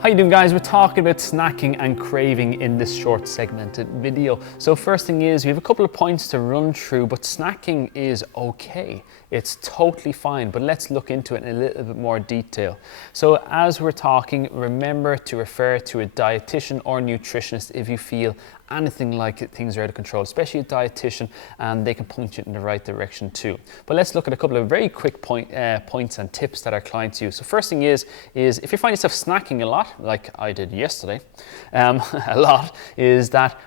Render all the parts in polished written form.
How you doing, guys? We're talking about snacking and craving in this short segmented video. So first thing is, we have a couple of points to run through, but snacking is okay. It's totally fine, but let's look into it in a little bit more detail. So as we're talking, remember to refer to a dietitian or nutritionist if you feel anything like things are out of control, especially a dietitian, and they can point you in the right direction too. But let's look at a couple of very quick points and tips that our clients use. So first thing is if you find yourself snacking a lot, like I did yesterday, a lot, is that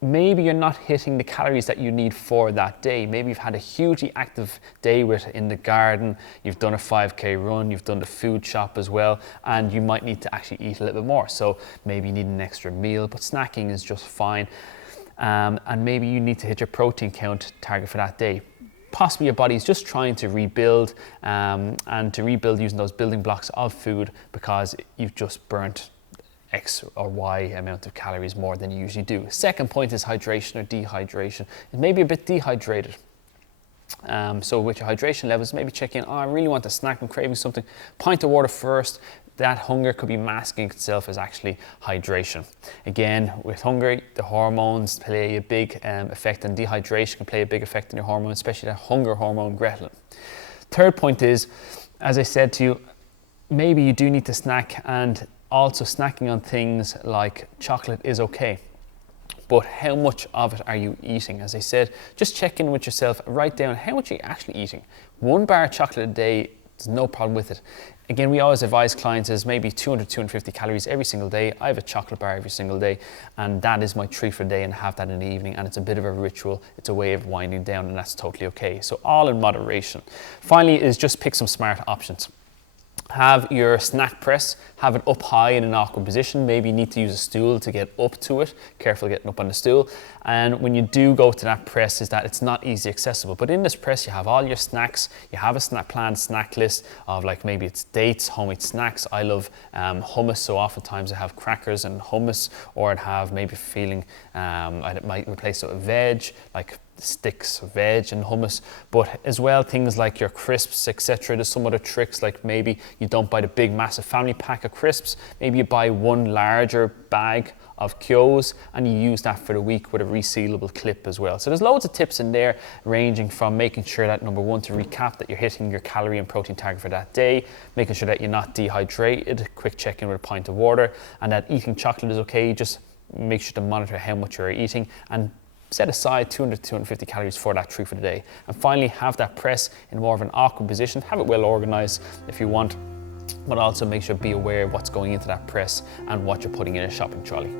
maybe you're not hitting the calories that you need for that day. Maybe you've had a hugely active day in the garden, you've done a 5K run, you've done the food shop as well, and you might need to actually eat a little bit more. So maybe you need an extra meal, but snacking is just fine. And maybe you need to hit your protein count target for that day. Possibly your body's just trying to rebuild, and to rebuild using those building blocks of food because you've just burnt X or Y amount of calories more than you usually do. Second point is hydration or dehydration. It may be a bit dehydrated. So with your hydration levels, maybe check in, I really want a snack, I'm craving something. Pint of water first. That hunger could be masking itself as actually hydration. Again, with hunger, the hormones play a big effect, and dehydration can play a big effect on your hormones, especially that hunger hormone, ghrelin. Third point is, as I said to you, maybe you do need to snack, and also snacking on things like chocolate is okay. But how much of it are you eating? As I said, just check in with yourself, write down how much are you actually eating. 1 bar of chocolate a day, there's no problem with it. Again, we always advise clients is maybe 200, 250 calories every single day. I have a chocolate bar every single day, and that is my treat for the day, and have that in the evening, and it's a bit of a ritual. It's a way of winding down, and that's totally okay. So all in moderation. Finally is just pick some smart options. Have your snack press, have it up high in an awkward position. Maybe you need to use a stool to get up to it. Careful getting up on the stool. And when you do go to that press, is that it's not easy accessible. But in this press, you have all your snacks. You have a planned snack list of, like, maybe it's dates, homemade snacks. I love hummus, so oftentimes I have crackers and hummus, or I'd have maybe feeling, I might replace it with veg, like sticks of veg and hummus, but as well things like your crisps, etc. There's some other tricks, like maybe you don't buy the big massive family pack of crisps, maybe you buy one larger bag of Kyo's and you use that for the week with a resealable clip as well. So there's loads of tips in there, ranging from making sure that, number one, to recap, that you're hitting your calorie and protein target for that day, making sure that you're not dehydrated, quick check in with a pint of water, and that eating chocolate is okay. Just make sure to monitor how much you're eating and set aside 200 to 250 calories for that treat for the day. And finally, have that press in more of an awkward position. Have it well organized if you want, but also make sure be aware of what's going into that press and what you're putting in a shopping trolley.